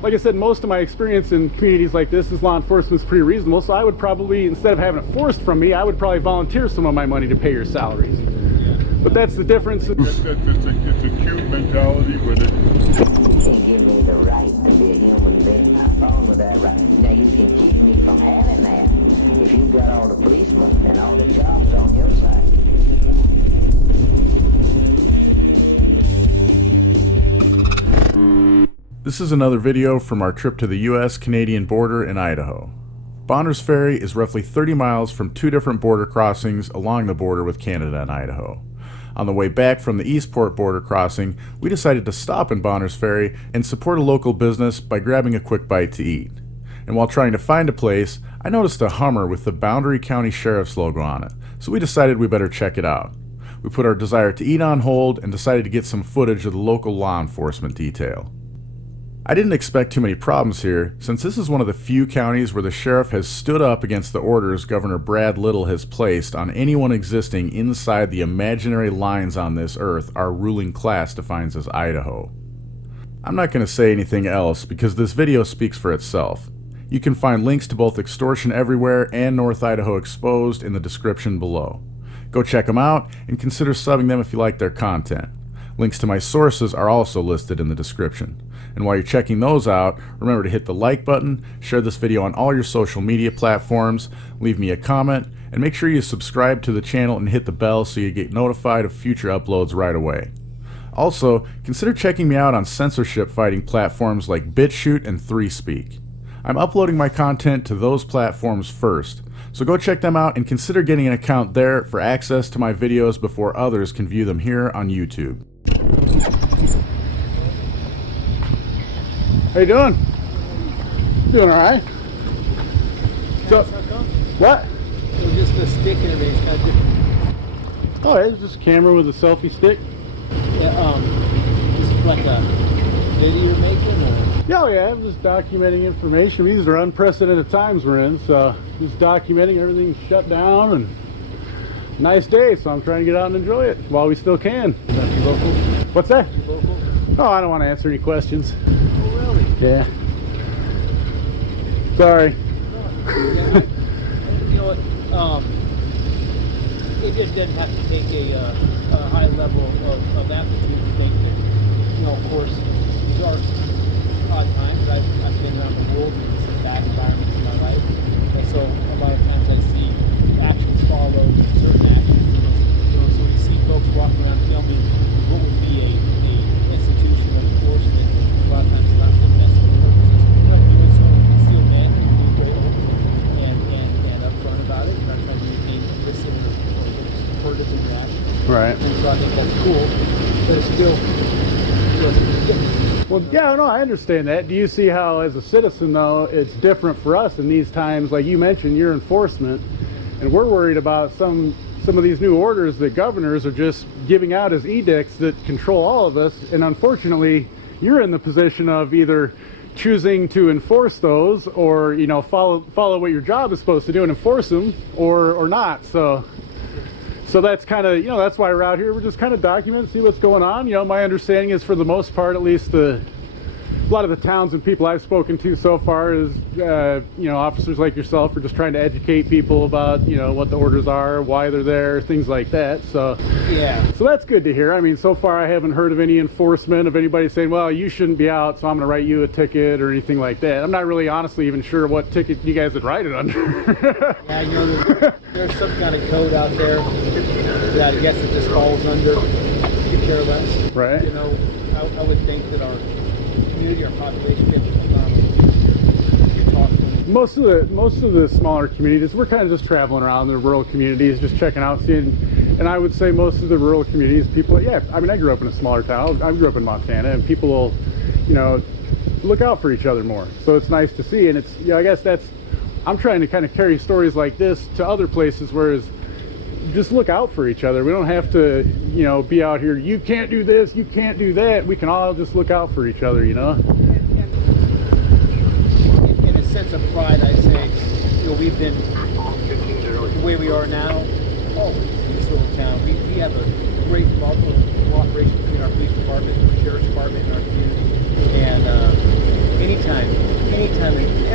like I said, most of my experience in communities like this is law enforcement's pretty reasonable, so I would probably, instead of having it forced from me, I would probably volunteer some of my money to pay your salaries. But that's the difference. It's a cute mentality with it. You can't give me the right to be a human being. I'm wrong with that right. Now you can keep me from having that if you've got all the policemen and all the jobs on your side. This is another video from our trip to the U.S.-Canadian border in Idaho. Bonners Ferry is roughly 30 miles from two different border crossings along the border with Canada and Idaho. On the way back from the Eastport border crossing, we decided to stop in Bonners Ferry and support a local business by grabbing a quick bite to eat. And while trying to find a place, I noticed a Hummer with the Boundary County Sheriff's logo on it, so we decided we better check it out. We put our desire to eat on hold and decided to get some footage of the local law enforcement detail. I didn't expect too many problems here, since this is one of the few counties where the sheriff has stood up against the orders Governor Brad Little has placed on anyone existing inside the imaginary lines on this earth our ruling class defines as Idaho. I'm not going to say anything else because this video speaks for itself. You can find links to both Extortion Everywhere and North Idaho Exposed in the description below. Go check them out and consider subbing them if you like their content. Links to my sources are also listed in the description. And while you're checking those out, remember to hit the like button, share this video on all your social media platforms, leave me a comment, and make sure you subscribe to the channel and hit the bell so you get notified of future uploads right away. Also, consider checking me out on censorship fighting platforms like BitChute and 3Speak. I'm uploading my content to those platforms first, so go check them out and consider getting an account there for access to my videos before others can view them here on YouTube. How you doing? Doing all right. So, what? It was just a stick and everything. It's kind of different. Oh, it's just a camera with a selfie stick. Yeah, this is like a video you're making, or? Yeah, I'm just documenting information. These are unprecedented times we're in, so just documenting everything shut down and nice day, so I'm trying to get out and enjoy it while we still can. Is that you local? What's that? You local? Oh, I don't want to answer any questions. Oh, really? Yeah. Sorry. Yeah, you know what? It just doesn't have to take a high level of aptitude to think that, you know, of course, these are odd times. I've been around the world in some bad environments in my life, and so a lot of times I see actions follow certain actions. You know, so we see folks walking around filming what would be a institution of enforcement. A lot of times not for domestic purposes, but doing so in concealed manner, being very open and upfront about it, not trying to be implicit or furtive in reaction. Right. And so I think that's cool, but it's still different. Well, yeah, no, I understand that. Do you see how, as a citizen, though, it's different for us in these times? Like you mentioned, your enforcement, and we're worried about some of these new orders that governors are just giving out as edicts that control all of us, and unfortunately, you're in the position of either choosing to enforce those, or follow what your job is supposed to do and enforce them, or not. So that's kind of, that's why we're out here. We're just kind of documenting, see what's going on. My understanding is, for the most part, at least a lot of the towns and people I've spoken to so far is, officers like yourself are just trying to educate people about, what the orders are, why they're there, things like that. So Yeah. so that's good to hear. I mean, so far I haven't heard of any enforcement of anybody saying, well, you shouldn't be out, so I'm going to write you a ticket or anything like that. I'm not really honestly even sure what ticket you guys would write it under. Yeah, there's some kind of code out there that I guess it just falls under. You could care less. Right. I would think that our community, our population gets you're talking. Most of the smaller communities, we're kind of just traveling around the rural communities, just checking out, seeing. And I would say most of the rural communities, people, yeah, I mean, I grew up in a smaller town. I grew up in Montana, and people will, look out for each other more. So it's nice to see, and it's, I guess I'm trying to kind of carry stories like this to other places, whereas just look out for each other. We don't have to, be out here, you can't do this, you can't do that. We can all just look out for each other, In a sense of pride, I say, we've been the way we are now, always in this little town. We have a great level of cooperation between our police department, our sheriff's department, and our community. And anytime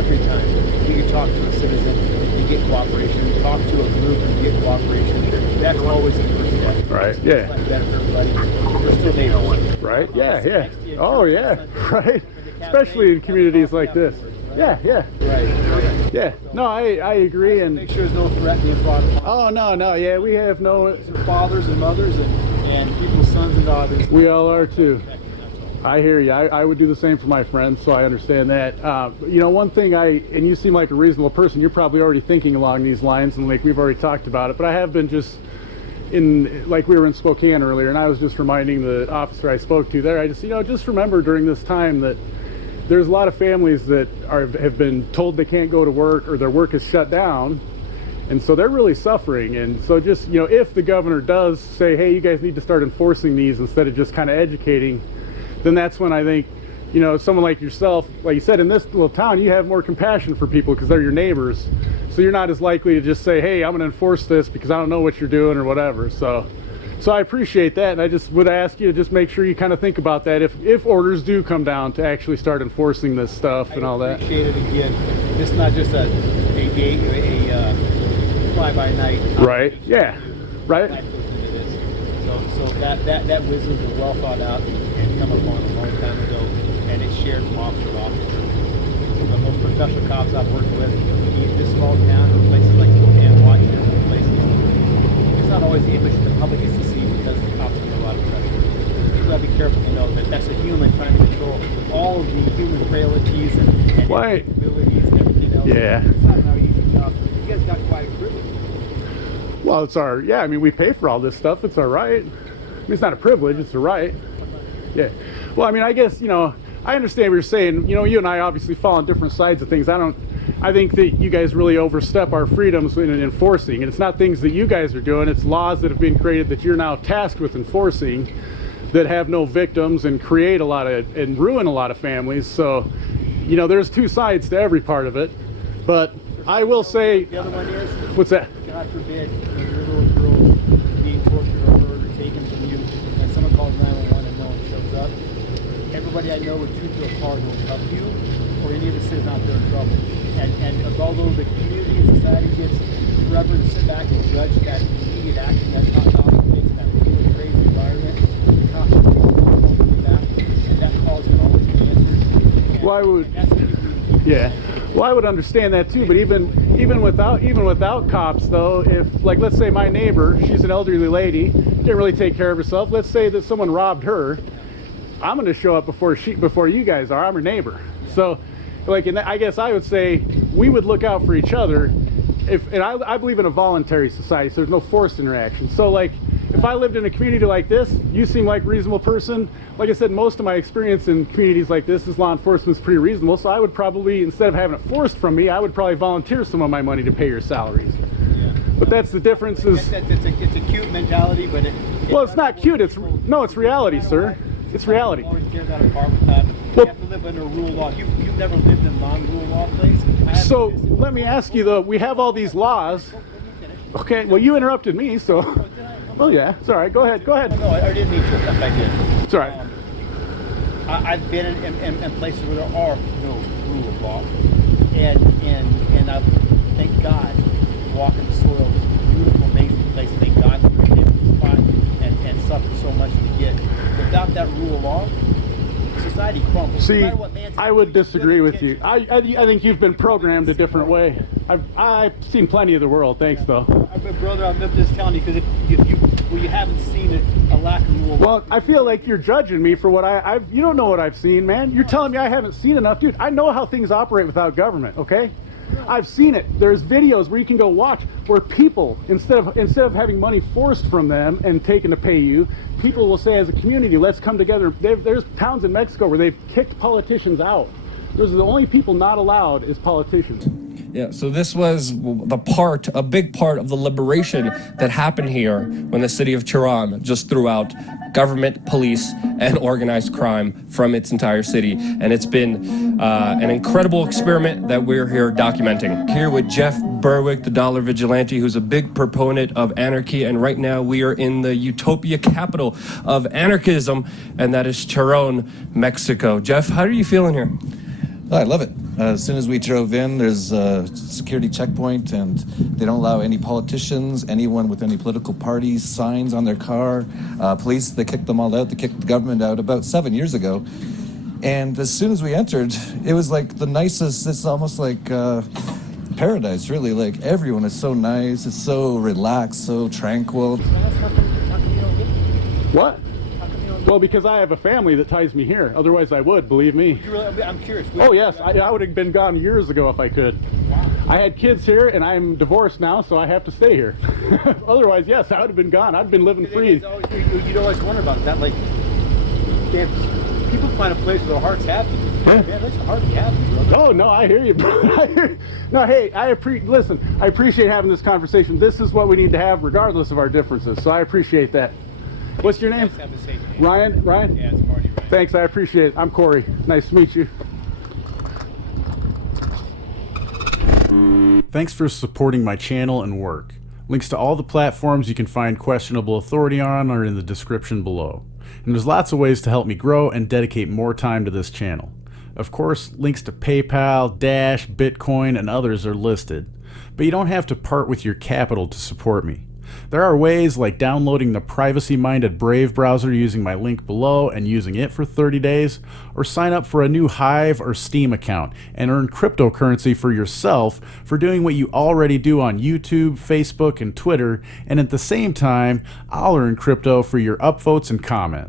every time you can talk to a citizen and get cooperation, talk to a group and get cooperation, that's always the first step. Right, It's yeah. like better for everybody. We're still neighbors. Right? Yeah. Oh, yeah. Right. Especially in communities like this. Yeah. Right. Yeah. No, I agree. And Make sure there's no threat being brought upon oh, no. Yeah, we have no. fathers and mothers and people's sons and daughters. We all are too. That's all. I hear you. I would do the same for my friends, so I understand that. One thing and you seem like a reasonable person, you're probably already thinking along these lines, and like we've already talked about it, but I have been just like we were in Spokane earlier, and I was just reminding the officer I spoke to there, I just remember during this time that there's a lot of families that have been told they can't go to work or their work is shut down, and so they're really suffering. And so just, if the governor does say, hey, you guys need to start enforcing these instead of just kind of educating, then that's when I think, someone like yourself, like you said, in this little town, you have more compassion for people because they're your neighbors. So you're not as likely to just say, hey, I'm going to enforce this because I don't know what you're doing or whatever. So I appreciate that, and I just would ask you to just make sure you kind of think about that if orders do come down to actually start enforcing this stuff and all that. I appreciate it again. It's not just a fly-by-night. Right? Yeah. Right? Life goes into this. So that wisdom was well thought out and come upon a long time ago, and it's shared from officer to officer. Some of the most professional cops I've worked with in this small town or places like Spokane, Washington, and other places. It's not always the image the public gets to see because the cops are under a lot of pressure. You've got to be careful to know that that's a human trying to control all of the human frailties and Why- capabilities and everything else. Yeah. It's not an easy job. You guys got quite a privilege. Well, we pay for all this stuff. It's our right. It's not a privilege, it's a right. Yeah. Well, I guess, I understand what you're saying. You and I obviously fall on different sides of things. I think that you guys really overstep our freedoms in enforcing. And it's not things that you guys are doing, it's laws that have been created that you're now tasked with enforcing that have no victims and create and ruin a lot of families. So, there's two sides to every part of it. But I will say, The other one is, what's that? God forbid, when your little girl being tortured or hurt or taken from you, and someone calls 911 and no one shows up, everybody I know would shoot to a car and will help you, or any of the citizens out there in trouble. And although the community and society gets forever to sit back and judge that immediate action that cop takes in that really crazy environment, the cops are going back, and that call is going to always be answered. And, Well, I would- and that's what you Yeah. Well, I would understand that too, but even without cops though, if like let's say my neighbor, she's an elderly lady, didn't really take care of herself. Let's say that someone robbed her, I'm going to show up before you guys are. I'm her neighbor. So, I guess I would say we would look out for each other. I believe in a voluntary society, so there's no forced interaction. So if I lived in a community like this, you seem like a reasonable person. Like I said, most of my experience in communities like this is law enforcement's pretty reasonable. So I would probably, instead of having it forced from me, I would probably volunteer some of my money to pay your salaries. But that's the difference is. It's a cute mentality, but Well, it's not cute. It's reality, sir. It's reality. Always tear that apart with that. Well- You have to live under a rule of law. You've never lived in a non-rule law place. I haven't So existed. let me ask you though, we have all these laws. Let me finish. Okay, well you interrupted me, so. Oh, did I? Well, yeah, it's all right. Go ahead. No, I didn't mean to. If I did. It's all right. I've been in places where there are no rule of law, and I thank God walking the soil of this beautiful, amazing place. Thank God for being able to spot and suffer so much to get. Without that rule of law, society crumbles. No See, matter what man's I would doing, disagree good with you. intentions. I think you've been programmed a different way. I've seen plenty of the world. Thanks, though. Brother, I'm just telling you because if you haven't seen it, a lack of rule. Well, I feel like you're judging me for what I've. You don't know what I've seen, man. You're telling me I haven't seen enough, dude. I know how things operate without government. Okay, I've seen it. There's videos where you can go watch where people, instead of having money forced from them and taken to pay you, people will say as a community, let's come together. There's towns in Mexico where they've kicked politicians out. Those are the only people not allowed is politicians. Yeah, so this was a big part of the liberation that happened here when the city of Tehran just threw out government, police, and organized crime from its entire city. And it's been an incredible experiment that we're here documenting. Here with Jeff Berwick, the dollar vigilante, who's a big proponent of anarchy. And right now we are in the utopia capital of anarchism, and that is Tehran, Mexico. Jeff, how are you feeling here? Oh, I love it. As soon as we drove in, there's a security checkpoint, and they don't allow any politicians, anyone with any political parties, signs on their car. Police, they kicked them all out. They kicked the government out about 7 years ago. And as soon as we entered, it was like the nicest, it's almost like paradise, really. Like, everyone is so nice, it's so relaxed, so tranquil. How come you don't get it? What? How come you don't get Well, because I have a family that ties me here. Otherwise, I would, believe me. it? I'm curious. Oh, yes. I would have been gone years ago if I could. Wow. I had kids here, and I'm divorced now, so I have to stay here. Otherwise, yes, I would have been gone. I'd been living free. You'd always wonder about that. Like, people find a place where their heart's happy. Yeah. Man, that's hard to be happy, bro. Oh, no, I hear you. No, hey, listen, I appreciate having this conversation. This is what we need to have regardless of our differences, so I appreciate that. What's your name? Yes, have a safe day. Ryan? Ryan? Yeah, it's Marty, Ryan. Thanks, I appreciate it. I'm Corey. Nice to meet you. Thanks for supporting my channel and work. Links to all the platforms you can find Questionable Authority on are in the description below. And there's lots of ways to help me grow and dedicate more time to this channel. Of course, links to PayPal, Dash, Bitcoin, and others are listed. But you don't have to part with your capital to support me. There are ways like downloading the privacy-minded Brave browser using my link below and using it for 30 days, or sign up for a new Hive or Steam account and earn cryptocurrency for yourself for doing what you already do on YouTube, Facebook, and Twitter, and at the same time, I'll earn crypto for your upvotes and comments.